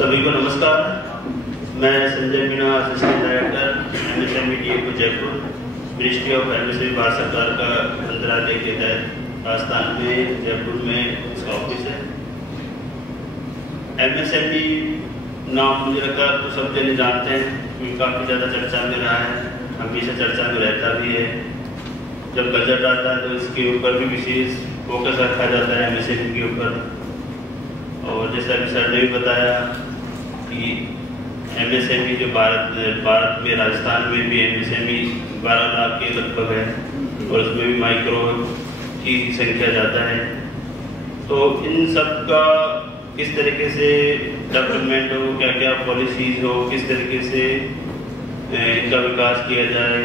सभी को नमस्कार। मैं Sanjay Meena, assistant director MSME Jaipur, ministry of administration Bharat सरकार का मंत्रालय के तहत राजस्थान में जयपुर में इसका ऑफिस है। MSME नाम मुझे लगता है तो सब जने जानते हैं क्योंकि काफ़ी ज़्यादा चर्चा में रहा है, हमेशा चर्चा में रहता भी है। जब बजट आता है तो इसके ऊपर भी विशेष फोकस रखा जाता है MSME के ऊपर। और जैसा अभी सर ने भी बताया कि MSME जो भारत में राजस्थान में भी MSME 12 लाख के लगभग है और उसमें भी माइक्रो की संख्या ज़्यादा है। तो इन सब का किस तरीके से डेवलपमेंट हो, क्या क्या पॉलिसीज हो, किस तरीके से इनका विकास किया जाए,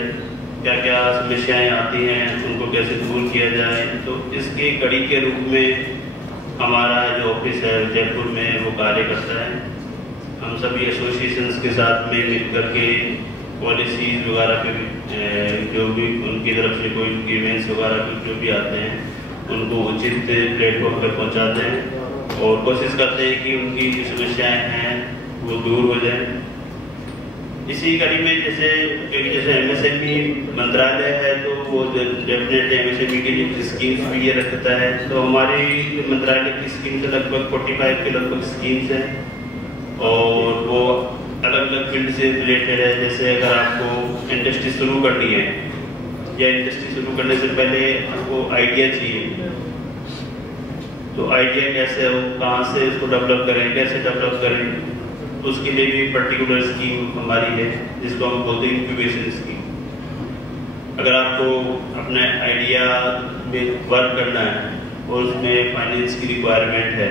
क्या क्या समस्याएं आती हैं उनको कैसे दूर किया जाए, तो इसके कड़ी के रूप में हमारा जो ऑफिस है जयपुर में वो कार्य करता है। हम सभी एसोसिएशंस के साथ में मिल करके पॉलिसीज वगैरह पे जो भी उनकी तरफ से कोई इवेंट्स वगैरह जो भी आते हैं उनको उचित प्लेटफॉर्म पर पहुंचाते हैं और कोशिश करते हैं कि उनकी जो समस्याएं हैं वो दूर हो जाए। इसी कड़ी में जैसे MSME मंत्रालय है तो वो डेफिनेटली MSME के लिए स्कीम्स भी ये रखता है। तो हमारी मंत्रालय की स्कीम से लगभग 45 के लगभग स्कीम्स हैं और वो अलग अलग फील्ड से रिलेटेड है। जैसे अगर आपको इंडस्ट्री शुरू करनी है या इंडस्ट्री शुरू करने से पहले आपको आइडिया चाहिए, तो आइडिया कैसे हो, कहाँ से इसको डेवलप करें, कैसे डेवलप करें, उसके लिए भी पर्टिकुलर स्कीम हमारी है जिसको हम बोलते हैं इंक्यूबेशन स्कीम। अगर आपको अपने आइडिया में वर्क करना है और उसमें फाइनेंस की रिक्वायरमेंट है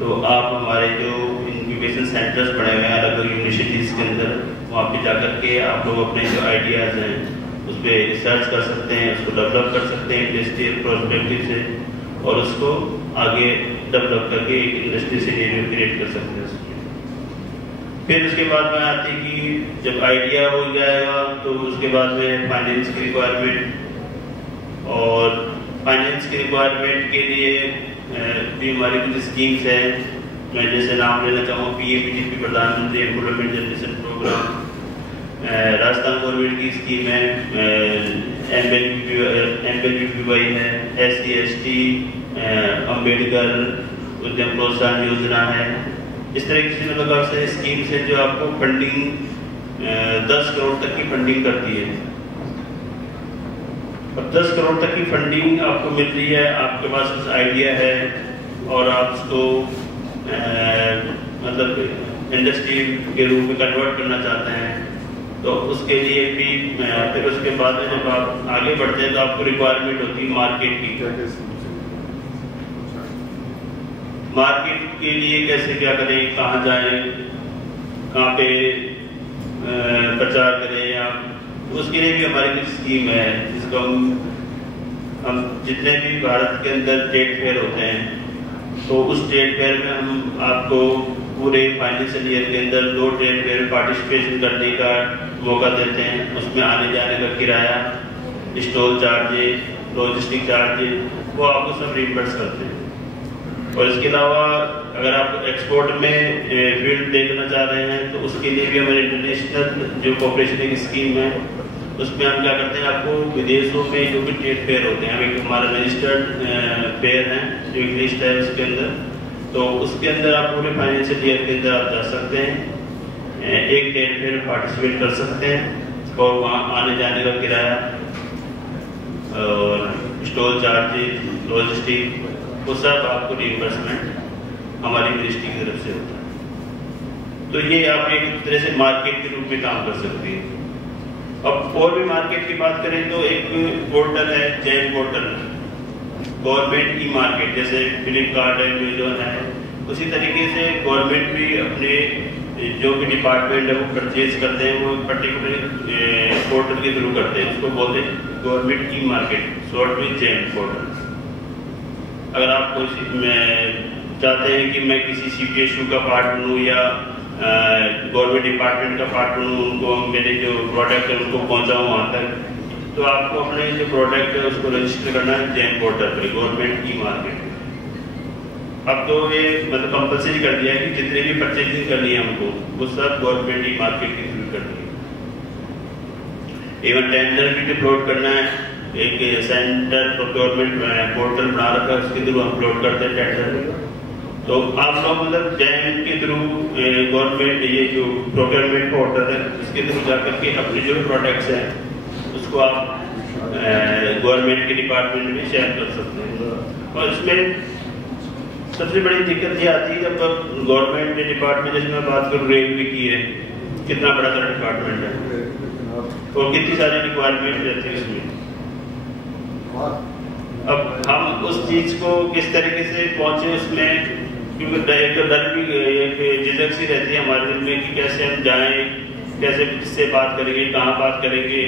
तो आप हमारे जो इंक्यूबेशन सेंटर्स बने हुए हैं अलग अलग यूनिवर्सिटीज़ के अंदर, वहाँ पे जाकर के आप लोग अपने जो आइडियाज़ हैं उस पर रिसर्च कर सकते हैं, उसको डेवलप कर सकते हैं इंडस्ट्रियल पर्सपेक्टिव से और उसको आगे डेवलप करके एक इंडस्ट्री से क्रिएट कर सकते हैं। फिर उसके बाद में आती कि जब आइडिया हो जाएगा तो उसके बाद में फाइनेंस की रिक्वायरमेंट, और फाइनेंस की रिक्वायरमेंट के लिए भी हमारी कुछ स्कीम्स हैं। मैं जैसे नाम लेना चाहूँ PMPGP प्रधानमंत्री employment generation programme, Rajasthan government की स्कीम है, MLBPY है, SC/ST अम्बेडकर उद्यम प्रोत्साहन योजना है। इस तरीके से बहुत सारी स्कीम्स हैं जो आपको फंडिंग 10 करोड़ तक की फंडिंग करती है। अब 10 करोड़ तक की फंडिंग आपको मिल रही है, आपके पास कुछ आइडिया है और आप उसको मतलब इंडस्ट्री के रूप में कन्वर्ट करना चाहते हैं, तो उसके लिए भी फिर उसके बाद में जब आप आगे बढ़ते हैं तो आपको रिक्वायरमेंट होती है मार्केट की। मार्केट के लिए कैसे क्या करें, कहाँ जाएं, कहाँ पे प्रचार करें, या उसके लिए भी हमारी कुछ स्कीम है जिसको हम जितने भी भारत के अंदर ट्रेड फेयर होते हैं तो उस ट्रेड फेयर में हम आपको पूरे फाइनेंशियल ईयर के अंदर 2 ट्रेड फेयर में पार्टिसिपेशन करने का मौका देते हैं। उसमें आने जाने का किराया, स्टॉल चार्जेस, लॉजिस्टिक चार्जेस वो आपको सब रिइंबर्स करते हैं। और इसके अलावा अगर आप एक्सपोर्ट में फील्ड देखना चाह रहे हैं तो उसके लिए भी हमारे इंटरनेशनल जो कॉर्पोरेशन की स्कीम है उसमें हम क्या करते हैं, आपको विदेशों में जो भी ट्रेड फेयर होते हैं, एक हमारा रजिस्टर्ड फेयर है जो एक लिस्ट है उसके अंदर, तो उसके अंदर आप पूरे फाइनेंशियल ईयर के अंदर आप जा सकते हैं, एक ट्रेड फेयर में पार्टिसिपेट कर सकते हैं और वहाँ आने जाने का किराया और स्टॉल चार्जेस, लॉजिस्टिक वो सब आपको रिइंबर्समेंट हमारी मिनिस्ट्री की तरफ से होता है। तो ये आप एक तरह से मार्केट के रूप में काम कर सकते हैं। अब और भी मार्केट की बात करें तो एक पोर्टल है Jain portal, government e market, जैसे फ्लिपकार्ट है, अमेज़न है, उसी तरीके से गवर्नमेंट भी अपने जो भी डिपार्टमेंट है वो परचेज करते हैं, वो पर्टिकुलर पोर्टल के थ्रू करते हैं, उसको बोलते हैं गवर्नमेंट ई मार्केट, शॉर्ट में जैन पोर्टल। अगर आप चाहते हैं कि मैं किसी CPSU का पार्ट बनूँ या गवर्नमेंट डिपार्टमेंट का पार्ट बनूँ, उनको मेरे जो प्रोडक्ट है उनको पहुँचाऊँ वहाँ तक, तो आपको अपने जो प्रोडक्ट है उसको रजिस्टर करना है जैन पोर्टल पर, गवर्नमेंट ई मार्केट। अब तो ये मतलब कंपलसरी कर दिया है कि जितने भी परचेजिंग करनी है हमको वो सब गवर्नमेंट ही मार्केट के थ्रू करनी है। इवन टेंडर भी अपलोड करना है, एक सेंटर प्रोक्योरमेंट पोर्टल बना रखा है, उसके थ्रू अपलोड करते हैं टेंडर। तो आप लोग मतलब जैम के थ्रू गवर्नमेंट ये जो प्रोक्योरमेंट पोर्टल है इसके थ्रू जाकर के अपने जो प्रोडक्ट्स हैं उसको आप गवर्नमेंट के डिपार्टमेंट में शेयर कर सकते हैं। और इसमें सबसे बड़ी दिक्कत ये आती है जब गवर्नमेंट डिपार्टमेंट, जैसे मैं बात करूँ रेलवे की है, कितना बड़ा सारा डिपार्टमेंट है और कितनी सारी रिक्वायरमेंट रहती है इसमें। अब हम उस चीज को किस तरीके से पहुंचे उसमें, क्योंकि एक तो डर भी, एक झिझक सी रहती है हमारे दिल में कि कैसे हम जाएं, कैसे किससे बात करेंगे, कहाँ बात करेंगे।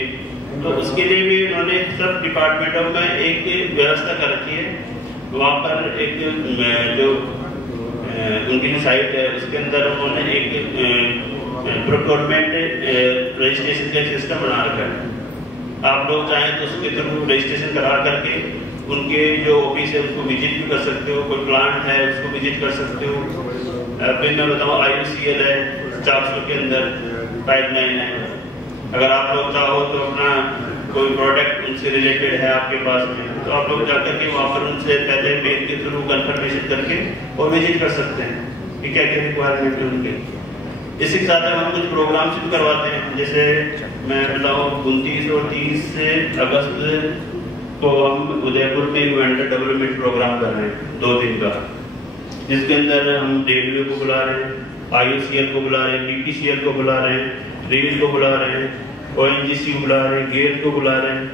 तो उसके लिए भी उन्होंने सब डिपार्टमेंटों में एक व्यवस्था कर रखी है। वहाँ पर एक जो उनकी जो साइट है उसके अंदर उन्होंने एक प्रोक्योरमेंट रजिस्ट्रेशन का सिस्टम बना रखा है। आप लोग चाहें तो उसके थ्रू रजिस्ट्रेशन करा करके उनके जो ऑफिस है उसको विजिट भी कर सकते हो, कोई प्लांट है उसको विजिट कर सकते हो। फिर मैं बताऊँ IOCL है 400 के अंदर पाइपलाइन है। अगर आप लोग चाहो तो अपना कोई प्रोडक्ट उनसे रिलेटेड है आपके पास में तो आप लोग जाकर के वहाँ पर उनसे पहले मेल के थ्रू कंफर्मेशन करके और विजिट कर सकते हैं कि क्या क्या रिक्वायरमेंट है उनके। इसी के साथ हम कुछ प्रोग्राम्स भी करवाते हैं। जैसे मैं बताऊँ 29 और 30 अगस्त को हम उदयपुर में वेंडर डेवलपमेंट प्रोग्राम कर रहे हैं 2 दिन का, जिसके अंदर हम रेलवे को बुला रहे हैं, IOCL को बुला रहे हैं, BPCL को बुला रहे हैं, रेल को बुला रहे हैं, ONGC को बुला रहे हैं, गेट को बुला रहे हैं।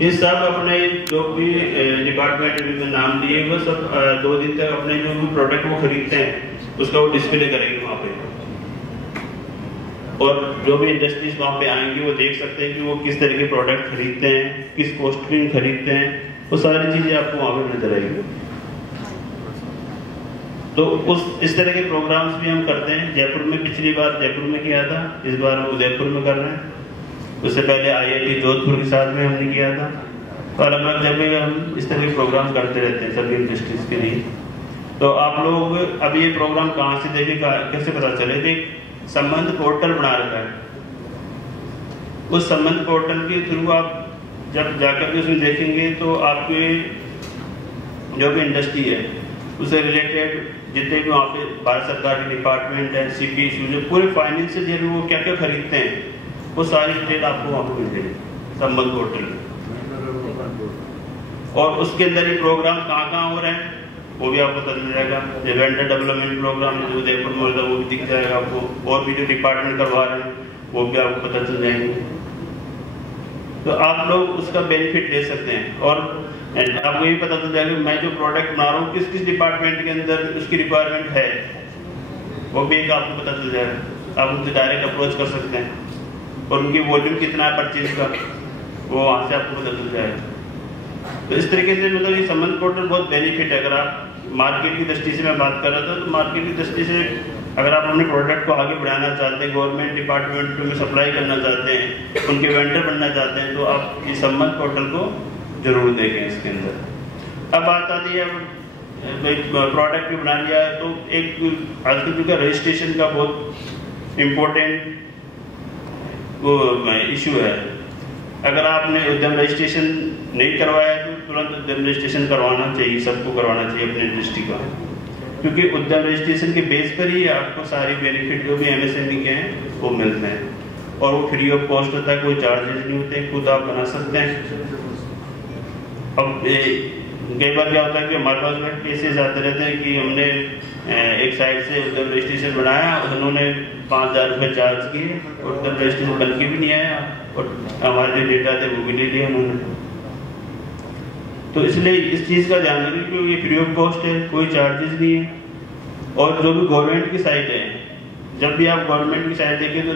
ये सब अपने जो भी डिपार्टमेंट में नाम दिए वो सब 2 दिन तक अपने जो भी प्रोडक्ट वो खरीदते हैं उसका वो डिस्प्ले करेंगे वहाँ पे। और जो भी इंडस्ट्रीज वहाँ पे आएंगी वो देख सकते हैं कि वो किस तरह के प्रोडक्ट खरीदते हैं, किस कॉस्ट में खरीदते हैं, वो सारी चीजें आपको वहाँ पे नजर आएगी। तो इस तरह के प्रोग्राम्स भी हम करते हैं। जयपुर में पिछली बार जयपुर में किया था, इस बार हम उदयपुर में कर रहे हैं। उससे पहले IIT जोधपुर के साथ में हमने किया था। तो अलग अलग जगह हम इस तरह के प्रोग्राम करते रहते हैं सभी इंडस्ट्रीज के लिए। तो आप लोग अब ये प्रोग्राम कहाँ से देखें, कैसे पता चले? तो संबंध पोर्टल बना रखा है। उस संबंध पोर्टल के थ्रू आप जब जाकर के उसमें देखेंगे तो आपके जो भी इंडस्ट्री है उससे रिलेटेड जितने भी वहाँ पे भारत सरकार के डिपार्टमेंट है, CPSU, जो पूरे फाइनेंशियल जो वो क्या क्या खरीदते हैं वो सारी डिटेल आपको वहाँ पे मिल जाएगी संबंध पोर्टल में। और उसके अंदर ही प्रोग्राम कहाँ कहाँ हो रहे हैं वो भी आपको पता चल जाएगा। जो वेंडर डेवलपमेंट प्रोग्राम जो उदयपुर में होगा वो भी दिख जाएगा आपको, और भी जो डिपार्टमेंट करवा रहे हैं वो भी आपको पता चल जाएंगे। तो आप लोग उसका बेनिफिट ले सकते हैं और आपको ये पता चल जाएगा मैं जो प्रोडक्ट बना रहा हूँ किस किस डिपार्टमेंट के अंदर उसकी रिक्वायरमेंट है, वो भी एक आपको पता चल जाएगा। आप उनसे डायरेक्ट अप्रोच कर सकते हैं और उनकी वॉल्यूम कितना है परचेज का वो वहाँ से आपको पता चल जाएगा। तो इस तरीके से मतलब ये संबंध पोर्टल बहुत बेनिफिट है। अगर आप मार्केट की दृष्टि से मैं बात कर रहा था तो मार्केट की दृष्टि से अगर आप अपने प्रोडक्ट को आगे बढ़ाना चाहते हैं, गवर्नमेंट डिपार्टमेंट में सप्लाई करना चाहते हैं, उनके वेंडर बनना चाहते हैं, तो आप ये संबंध पोर्टल को जरूर देखें। इसके अंदर अब बात आती है प्रोडक्ट भी बना लिया है तो एक आजकल का रजिस्ट्रेशन का बहुत इम्पोर्टेंट वो इशू है। अगर आपने उद्यम रजिस्ट्रेशन नहीं करवाया तो तुरंत उद्यम रजिस्ट्रेशन करवाना चाहिए, सबको करवाना चाहिए अपने इंडस्ट्री का, क्योंकि उद्यम रजिस्ट्रेशन के बेस पर ही आपको सारे बेनिफिट जो भी MSME के हैं वो मिलते हैं और वो फ्री ऑफ कॉस्ट होता है, कोई चार्जेस नहीं होते, खुद आप बना सकते हैं। अब कई बार क्या होता है कि हमारे पास में केसेस आते रहते हैं कि हमने एक साइड से उद्यम रजिस्ट्रेशन बनाया, उन्होंने 5,000 रुपये चार्ज किए और उद्यम रजिस्ट्रेशन बन के भी नहीं आया और हमारे जो डेटा थे वो भी ले लिया उन्होंने। तो इसलिए इस चीज़ का ध्यान रखें कि ये फ्री ऑफ कॉस्ट है, कोई चार्जेस नहीं है। और जो भी गवर्नमेंट की साइट है, जब भी आप गवर्नमेंट की साइट देखें तो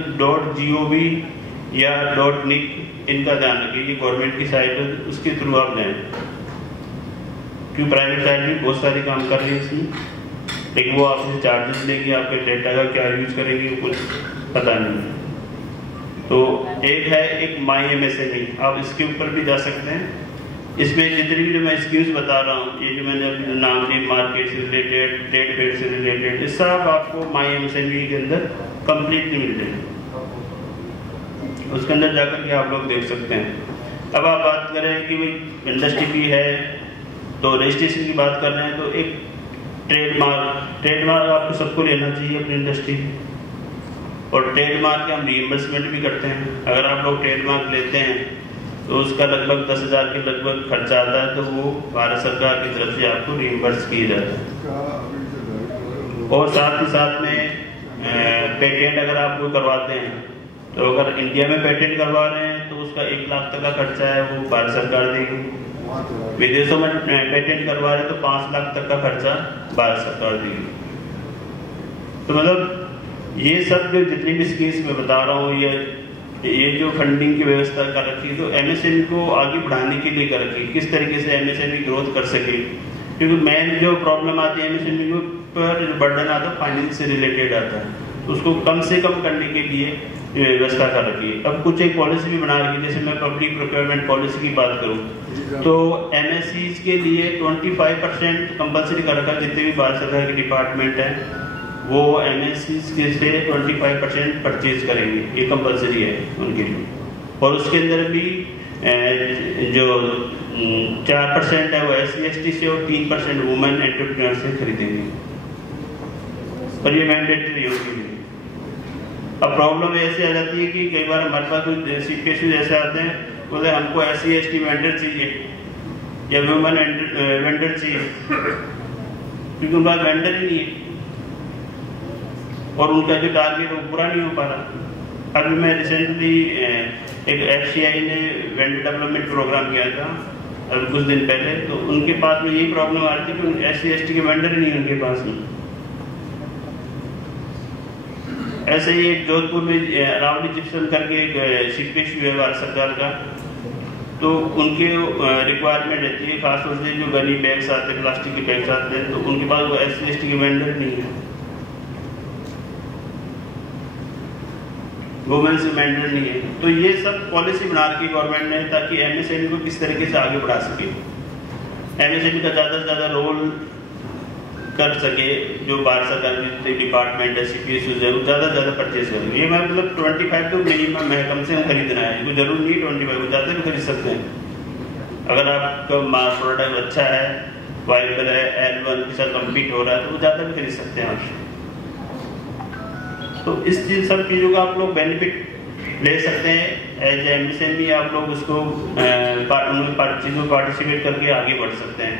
.gov या .nic इनका ध्यान रखिए। ये गवर्नमेंट की साइट है, उसके थ्रू आप जाएं, क्योंकि प्राइवेट साइट भी बहुत सारे काम कर रही है इसमें, लेकिन वो आपसे चार्जेस लेंगे, आपके डेटा का क्या यूज करेंगे कुछ पता नहीं। तो एक है एक माई MSME, आप इसके ऊपर भी जा सकते हैं। इसमें जितनी भी जो मैं स्कीम्स बता रहा हूँ, ये जो मैंने अपने नाम दिए, मार्केट से रिलेटेड, ट्रेड फेयर से रिलेटेड, इस सब आपको माई MSME के अंदर कंप्लीटली मिल जाएगी। उसके अंदर जाकर के आप लोग देख सकते हैं। अब आप बात करें कि भाई इंडस्ट्री की है, तो रजिस्ट्रेशन की बात कर रहे हैं, तो एक ट्रेडमार्क आपको सबको लेना चाहिए अपनी इंडस्ट्री। और ट्रेडमार्क के हम रीइंबर्समेंट भी करते हैं। अगर आप लोग ट्रेडमार्क लेते हैं तो उसका लगभग 10,000 के लगभग खर्चा आता है, तो वो भारत सरकार की तरफ से आपको रीइंबर्स किया जाता है। और साथ ही साथ में पेटेंट अगर आप कोई करवाते हैं, तो अगर इंडिया में पेटेंट करवा रहे हैं तो उसका 1 लाख तक का खर्चा है वो भारत सरकार देगी। विदेशों में पेटेंट करवा रहे हैं तो 5 लाख तक का खर्चा भारत सरकार देगी। तो मतलब ये सब जो जितनी भी स्कीम्स मैं बता रहा हूँ, ये जो फंडिंग की व्यवस्था कर रखी है, तो MSME को आगे बढ़ाने के लिए कर रखी है, किस तरीके से MSME ग्रोथ कर सके। क्योंकि मेन जो प्रॉब्लम आती है MSME पर, जो बर्डन आता है फाइनेंस से रिलेटेड आता है, तो उसको कम से कम करने के लिए व्यवस्था कर रखी है। अब कुछ एक पॉलिसी भी बना रखी है, जैसे मैं पब्लिक प्रोक्योरमेंट पॉलिसी की बात करूँ तो MSCs के लिए 25% कंपल्सरी कर रखा है। जितने भी भारत सरकार के डिपार्टमेंट हैं वो MSCs के से 25% परचेज करेंगे, ये कंपल्सरी है उनके लिए। और उसके अंदर भी जो 4% है वो SC/ST से और 3% वुमेन एंटरप्रेन्योर से खरीदेंगे, और ये मैंडेटरी होगी। अब प्रॉब्लम ऐसे आ जाती है कि कई बार हमारे पास कुछ सिचुएशन ऐसे आते हैं, बोले हमको SC/ST वेंडर चाहिए या वुमेन वेंडर चाहिए, क्योंकि उनका वेंडर ही नहीं है और उनका जो टारगेट वो पूरा नहीं हो पा रहा। अभी मैं रिसेंटली एक FCI ने वेंडर डेवलपमेंट प्रोग्राम किया था अभी कुछ दिन पहले, तो उनके पास में यही प्रॉब्लम आ रही थी कि SC/ST के वेंडर ही नहीं उनके पास में। ऐसे ही एक जोधपुर में रावली जिप्सम करके एक शिपेश है भारत सरकार का, तो उनके रिक्वायरमेंट रहती है खास तौर से जो गनी बैग्स आते हैं, प्लास्टिक के बैग्स आते हैं, तो उनके पास वो SC/ST के वेंडर नहीं है, वुमेन्स वेंडर नहीं है। तो ये सब पॉलिसी बना रखी गवर्नमेंट ने, ताकि MSME को किस तरीके से आगे बढ़ा सके, MSME का ज़्यादा से ज़्यादा रोल कर सके। जो भारत सरकार के डिपार्टमेंट है, CPSUs है, वो ज़्यादा से ज़्यादा परचेज करें। ये मैं मतलब 25 तो मिनिमम है, कम से कम खरीदना है, कोई जरूर नहीं 25, ज़्यादा भी खरीद सकते हैं। अगर आपका प्रोडक्ट अच्छा है, वाइबल है, L1 के साथ कम्पीट हो रहा है, तो वो ज़्यादा भी खरीद सकते हैं आपसे। तो इस चीज सब चीज़ों का आप लोग बेनिफिट ले सकते हैं। एज MSME आप लोग उसको चीज़ों में पार्टिसिपेट करके आगे बढ़ सकते हैं।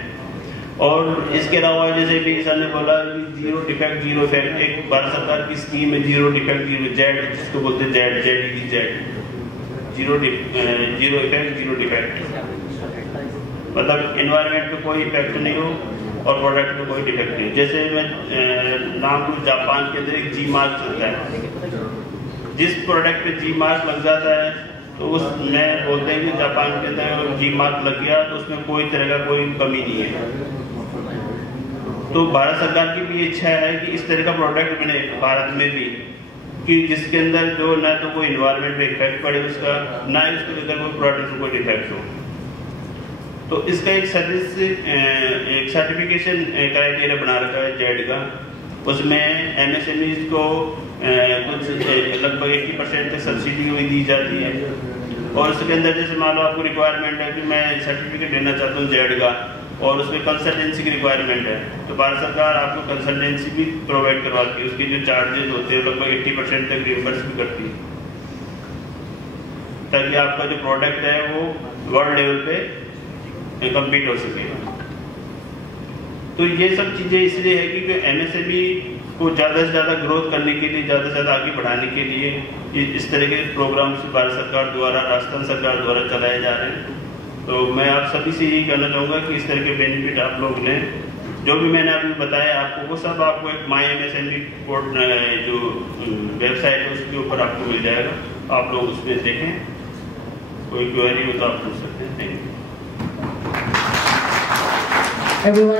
और इसके अलावा जैसे भी सर ने बोला कि 0 डिफेक्ट 0 इफेक्ट, एक भारत सरकार की स्कीम है 0 डिफेक्ट 0 जेड, जिसको बोलते हैं जेड, 0 इफेक्ट 0 डिफेक्ट, मतलब एनवायरनमेंट पे कोई इफेक्ट नहीं हो और प्रोडक्ट में कोई डिफेक्ट नहीं। जैसे मैं नाम लूँ, जापान के अंदर एक G मार्क चलता है, जिस प्रोडक्ट पे G मार्क लग जाता है तो उसमें बोलते हैं कि जापान के अंदर G मार्क लग गया तो उसमें कोई तरह का कोई कमी नहीं है। तो भारत सरकार की भी इच्छा है कि इस तरह का प्रोडक्ट बने भारत में भी, कि जिसके अंदर जो ना तो कोई इन्वायरमेंट पे इफेक्ट पड़े उसका, ना ही उसके अंदर कोई प्रोडक्ट में कोई डिफेक्ट हो। तो इसका एक सर्टिफिकेशन क्राइटेरिया बना रखा है जेड का, उसमें MSMEs को कुछ लगभग 80% तक सब्सिडी भी दी जाती है। और उसके अंदर जैसे मान लो आपको रिक्वायरमेंट है कि मैं सर्टिफिकेट लेना चाहता हूँ जेड का, और उसमें कंसल्टेंसी की रिक्वायरमेंट है, तो भारत सरकार आपको कंसल्टेंसी भी प्रोवाइड करवाती है। उसके जो चार्जेस होते हैं लगभग 80% तक रिइंबर्स भी करती है, ताकि आपका जो प्रोडक्ट है वो वर्ल्ड लेवल पे कम्पीट हो सके। तो ये सब चीज़ें इसलिए है कि MSME को ज़्यादा से ज़्यादा ग्रोथ करने के लिए, ज़्यादा से ज़्यादा आगे बढ़ाने के लिए इस तरह के प्रोग्राम्स भारत सरकार द्वारा, राजस्थान सरकार द्वारा चलाए जा रहे हैं। तो मैं आप सभी से यही कहना चाहूँगा कि इस तरह के बेनिफिट आप लोग लें। जो भी मैंने अभी बताया आपको, वो सब आपको एक माई MSME कोड जो वेबसाइट है उसके ऊपर आपको मिल जाएगा, आप लोग उसमें देखें। कोई क्वेरी हो तो आप पूछ सकते हैं। Thank you.